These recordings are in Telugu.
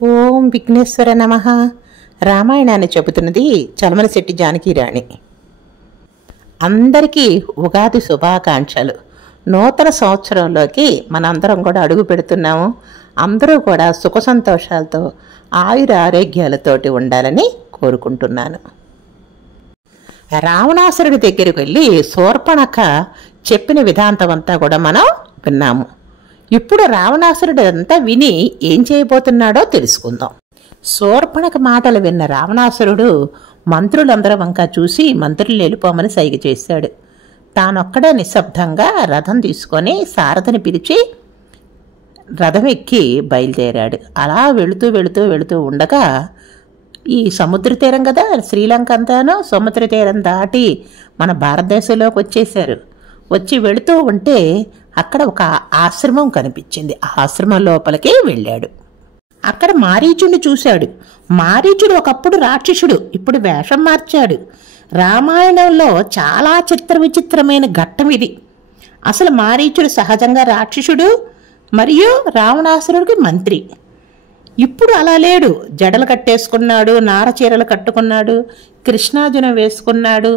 ఓం విఘ్నేశ్వర నమః. రామాయణాన్ని చెబుతున్నది చలమలశెట్టి జానకీరాణి. అందరికీ ఉగాది శుభాకాంక్షలు. నూతన సంవత్సరంలోకి మనందరం కూడా అడుగు పెడుతున్నాము. అందరూ కూడా సుఖ సంతోషాలతో ఆయుర ఆరోగ్యాలతోటి ఉండాలని కోరుకుంటున్నాను. రావణాసురుడి దగ్గరికి వెళ్ళి శూర్పణఖ చెప్పిన విధాంతం అంతా కూడా మనం విన్నాము. ఇప్పుడు రావణాసురుడు అంతా విని ఏం చేయబోతున్నాడో తెలుసుకుందాం. శూర్పణఖ మాటలు విన్న రావణాసురుడు మంత్రులందరూ వంక చూసి మంత్రులు వెళ్ళిపోమని సైగ చేశాడు. తానొక్కడే నిశ్శబ్దంగా రథం తీసుకొని సారథిని పిలిచి రథం ఎక్కి బయలుదేరాడు. అలా వెళుతూ వెళుతూ వెళుతూ ఉండగా ఈ సముద్ర తీరం కదా, శ్రీలంక అంతాను సముద్ర తీరం దాటి మన భారతదేశంలోకి వచ్చేశారు. వచ్చి వెళుతూ ఉంటే అక్కడ ఒక ఆశ్రమం కనిపించింది. ఆ ఆశ్రమం లోపలికి వెళ్ళాడు. అక్కడ మారీచుడిని చూశాడు. మారీచుడు ఒకప్పుడు రాక్షసుడు, ఇప్పుడు వేషం మార్చాడు. రామాయణంలో చాలా చిత్ర విచిత్రమైన ఘట్టం ఇది. అసలు మారీచుడు సహజంగా రాక్షసుడు మరియు రావణాసురుడికి మంత్రి. ఇప్పుడు అలా లేడు. జడలు కట్టేసుకున్నాడు, నార చీరలు కట్టుకున్నాడు, కృష్ణార్జునం వేసుకున్నాడు,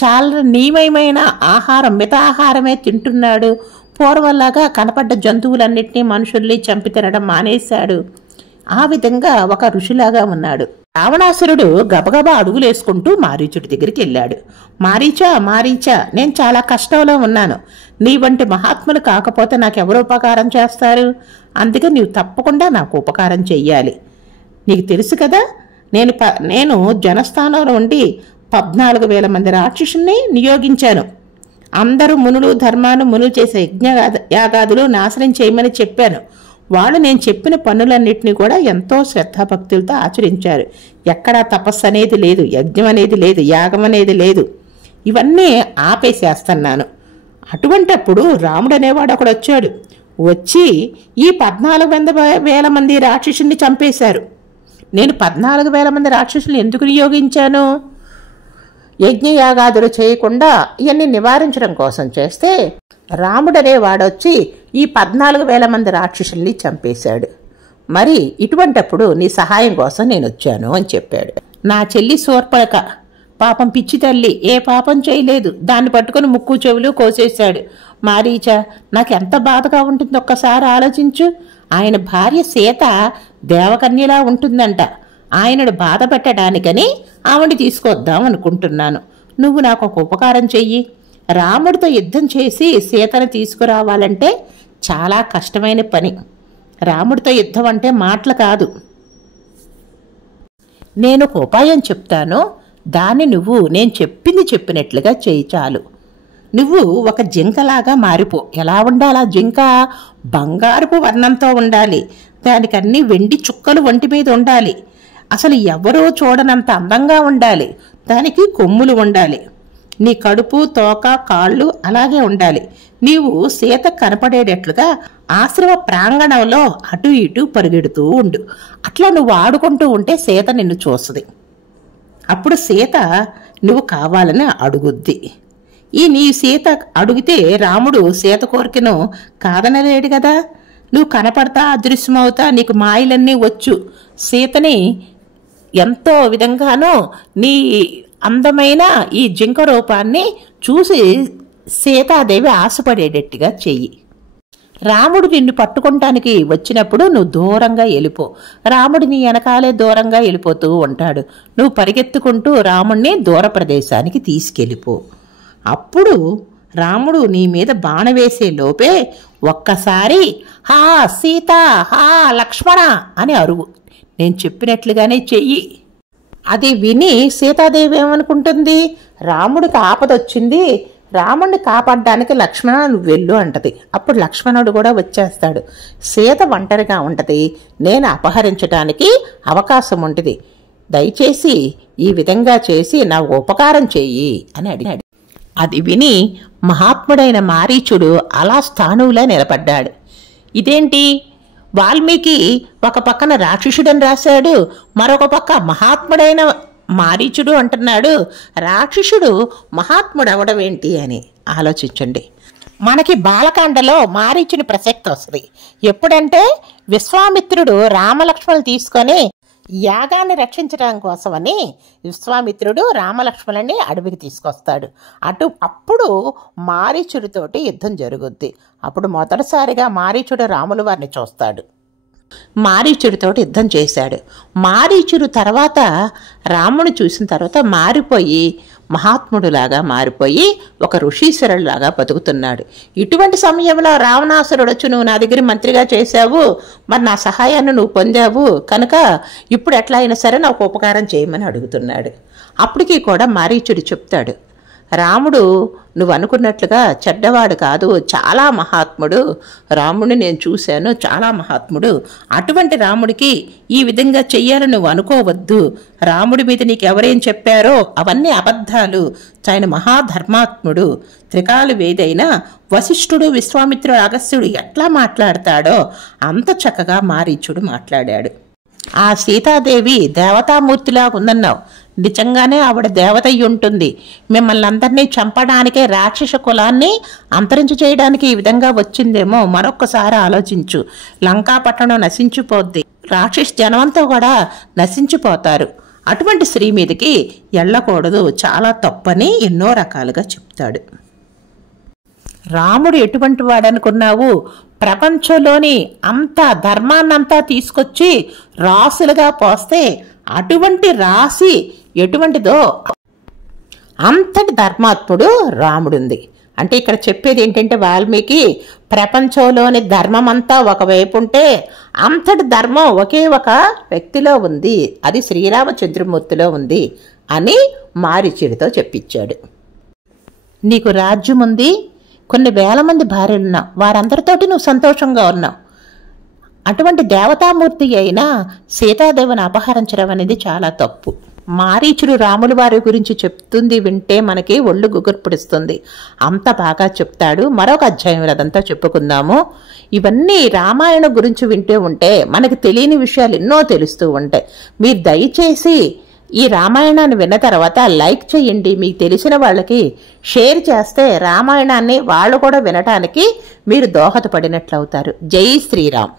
చాలా నియమమైన ఆహారం మితాహారమే తింటున్నాడు. పూర్వంలాగా కనపడ్డ జంతువులన్నింటినీ మనుషుల్ని చంపి తినడం మానేశాడు. ఆ విధంగా ఒక ఋషిలాగా ఉన్నాడు. రావణాసురుడు గబగబా అడుగులేసుకుంటూ మారీచుడి దగ్గరికి వెళ్ళాడు. మారీచా, మారీచా, నేను చాలా కష్టంలో ఉన్నాను. నీ వంటి మహాత్ములు కాకపోతే నాకెవరు ఉపకారం చేస్తారు? అందుకే నీవు తప్పకుండా నాకు ఉపకారం చెయ్యాలి. నీకు తెలుసు కదా, నేను జనస్థానంలో ఉండి 14,000 మంది రాక్షసుల్ని నియోగించాను. అందరూ మునులు, ధర్మాను మునులు చేసే యాగాదులు నాశనం చేయమని చెప్పాను. వాళ్ళు నేను చెప్పిన పనులన్నింటినీ కూడా ఎంతో శ్రద్ధాభక్తులతో ఆచరించారు. ఎక్కడా తపస్సు అనేది లేదు, యజ్ఞం అనేది లేదు, యాగం అనేది లేదు. ఇవన్నీ ఆపేసేస్తున్నాను. అటువంటప్పుడు రాముడు అనేవాడు ఒకడు వచ్చాడు. వచ్చి ఈ 14,000 మంది రాక్షసుల్ని చంపేశారు. నేను 14,000 మంది రాక్షసుల్ని ఎందుకు నియోగించాను? యజ్ఞయాగాదులు చేయకుండా ఇవన్నీ నివారించడం కోసం చేస్తే రాముడనే వాడొచ్చి ఈ 14,000 మంది రాక్షసుల్ని చంపేశాడు. మరి ఇటువంటప్పుడు నీ సహాయం కోసం నేను వచ్చాను అని చెప్పాడు. నా చెల్లి శూర్పణఖ పాపం పిచ్చి తల్లి, ఏ పాపం చేయలేదు. దాన్ని పట్టుకుని ముక్కు చెవులు కోసేశాడు. మారీచా, నాకెంత బాధగా ఉంటుందో ఒక్కసారి ఆలోచించు. ఆయన భార్య సీత దేవకన్యలా ఉంటుందంట. ఆయనను బాధ పెట్టడానికని ఆవిడ తీసుకొద్దాం అనుకుంటున్నాను. నువ్వు నాకు ఒక ఉపకారం చెయ్యి. రాముడితో యుద్ధం చేసి సీతను తీసుకురావాలంటే చాలా కష్టమైన పని. రాముడితో యుద్ధం అంటే మాటలు కాదు. నేను ఒక ఉపాయం చెప్తాను, దాన్ని నువ్వు నేను చెప్పినట్లుగా చేయి చాలు. నువ్వు ఒక జింకలాగా మారిపో. ఎలా ఉండాలా జింక? బంగారపు వర్ణంతో ఉండాలి. దానికి అన్ని వెండి చుక్కలు ఒంటి మీద ఉండాలి. అసలు ఎవరో చూడనంత అందంగా ఉండాలి. దానికి కొమ్ములు ఉండాలి. నీ కడుపు, తోక, కాళ్ళు అలాగే ఉండాలి. నీవు సీత కనపడేటట్లుగా ఆశ్రమ ప్రాంగణంలో అటు ఇటు పరిగెడుతూ ఉండు. అట్లా నువ్వు ఆడుకుంటూ ఉంటే సీత నిన్ను చూస్తుంది. అప్పుడు సీత నువ్వు కావాలని అడుగుద్ది. నీ సీత అడిగితే రాముడు సీత కోరికను కాదనలేడు కదా. నువ్వు కనపడతా, అదృశ్యమవుతా, నీకు మాయలన్నీ వచ్చు. సీతని ఎంతో విధంగానూ నీ అందమైన ఈ జింక రూపాన్ని చూసి సీతాదేవి ఆశపడేటట్టుగా చెయ్యి. రాముడు నిన్ను పట్టుకుంటానికి వచ్చినప్పుడు నువ్వు దూరంగా వెళ్ళిపో. రాముడు నీ వెనకాలే దూరంగా వెళ్ళిపోతూ ఉంటాడు. నువ్వు పరిగెత్తుకుంటూ రాముడిని దూర ప్రదేశానికి తీసుకెళ్ళిపో. అప్పుడు రాముడు నీ మీద బాణ వేసే లోపే ఒక్కసారి హా సీత, హా లక్ష్మణ అని అరువు. నేను చెప్పినట్లుగానే చెయ్యి. అది విని సీతాదేవి ఏమనుకుంటుంది? రాముడికి ఆపదొచ్చింది, రాముడిని కాపాడడానికి లక్ష్మణ నువ్వు వెళ్ళు అంటది. అప్పుడు లక్ష్మణుడు కూడా వచ్చేస్తాడు. సీత ఒంటరిగా ఉంటుంది. నేను అపహరించడానికి అవకాశం ఉంటుంది. దయచేసి ఈ విధంగా చేసి నా ఉపకారం చెయ్యి అని అడిగాడు. అది విని మహాత్ముడైన మారీచుడు అలా స్థాణువులా నిలబడ్డాడు. ఇదేంటి? వాల్మీకి ఒక పక్కన రాక్షసుడని రాశాడు, మరొక పక్క మహాత్ముడైన మారీచుడు అంటున్నాడు. రాక్షసుడు మహాత్ముడు అవడం ఏంటి అని ఆలోచించండి. మనకి బాలకాండలో మారీచుని ప్రసక్తి వస్తుంది. ఎప్పుడంటే విశ్వామిత్రుడు రామలక్ష్మణులు తీసుకొని యాగాన్ని రక్షించడం కోసమని విశ్వామిత్రుడు రామలక్ష్మణుని అడవికి తీసుకొస్తాడు. అప్పుడు మారీచుడితోటి యుద్ధం జరుగుద్ది. అప్పుడు మొదటిసారిగా మారీచుడు రాముల వారిని చూస్తాడు. మారీచుడితోటి యుద్ధం చేశాడు. మారీచుడు తర్వాత రాముని చూసిన తర్వాత మారిపోయి మహాత్ముడులాగా మారిపోయి ఒక ఋషీశ్వరులాగా బతుకుతున్నాడు. ఇటువంటి సమయంలో రావణాసురుడు వచ్చి నువ్వు నా దగ్గర మంత్రిగా చేశావు, మరి నా సహాయాన్ని నువ్వు పొందావు కనుక ఇప్పుడు ఎట్లా అయినా సరే నాకు ఉపకారం చేయమని అడుగుతున్నాడు. అప్పటికీ కూడా మారీచుడు చెప్తాడు, రాముడు నువ్వు అనుకున్నట్లుగా చెడ్డవాడు కాదు, చాలా మహాత్ముడు. రాముడిని నేను చూశాను, చాలా మహాత్ముడు. అటువంటి రాముడికి ఈ విధంగా చెయ్యాలని నువ్వు అనుకోవద్దు. రాముడి మీద నీకు ఎవరేం చెప్పారో అవన్నీ అబద్ధాలు. ఆయన మహాధర్మాత్ముడు. త్రికాలు వేదైన వశిష్ఠుడు, విశ్వామిత్రుడు, అగస్త్యుడు ఎట్లా మాట్లాడతాడో అంత చక్కగా మారీచుడు మాట్లాడాడు. ఆ సీతాదేవి దేవతామూర్తిలా ఉందన్నావు, నిజంగానే ఆవిడ దేవత అయి ఉంటుంది. మిమ్మల్ని అందరినీ చంపడానికే, రాక్షస కులాన్ని అంతరించి చేయడానికి ఈ విధంగా వచ్చిందేమో. మరొక్కసారి ఆలోచించు. లంకాపట్టణం నశించిపోద్ది, రాక్షస జనమంతా కూడా నశించిపోతారు. అటువంటి స్త్రీ మీదకి వెళ్ళకూడదు, చాలా తప్పని ఎన్నో రకాలుగా చెప్తాడు. రాముడు ఎటువంటి వాడనుకున్నావు? ప్రపంచంలోని అంత ధర్మాన్నంతా తీసుకొచ్చి రాసులుగా పోస్తే అటువంటి రాశి ఎటువంటిదో అంతటి ధర్మాత్ముడు రాముడుంది. అంటే ఇక్కడ చెప్పేది ఏంటంటే వాల్మీకి ప్రపంచంలోని ధర్మం అంతా ఒకవైపు ఉంటే అంతటి ధర్మం ఒకే ఒక వ్యక్తిలో ఉంది, అది శ్రీరామచంద్రమూర్తిలో ఉంది అని మారీచుడితో చెప్పించాడు. నీకు రాజ్యం ఉంది, కొన్ని వేల మంది భార్యలున్నావు, వారందరితోటి నువ్వు సంతోషంగా ఉన్నావు. అటువంటి దేవతామూర్తి అయినా సీతాదేవిని అపహరించడం అనేది చాలా తప్పు. మారీచుడు రాముల వారి గురించి చెప్తుంది వింటే మనకి ఒళ్ళు గుగుర్పుడిస్తుంది. అంత బాగా చెప్తాడు. మరొక అధ్యాయం అదంతా చెప్పుకుందాము. ఇవన్నీ రామాయణం గురించి వింటూ ఉంటే మనకి తెలియని విషయాలు ఎన్నో తెలుస్తూ ఉంటాయి. మీరు దయచేసి ఈ రామాయణాన్ని విన్న తర్వాత లైక్ చేయండి. మీకు తెలిసిన వాళ్ళకి షేర్ చేస్తే రామాయణాన్ని వాళ్ళు కూడా వినటానికి మీరు దోహదపడినట్లవుతారు. జై శ్రీరామ్.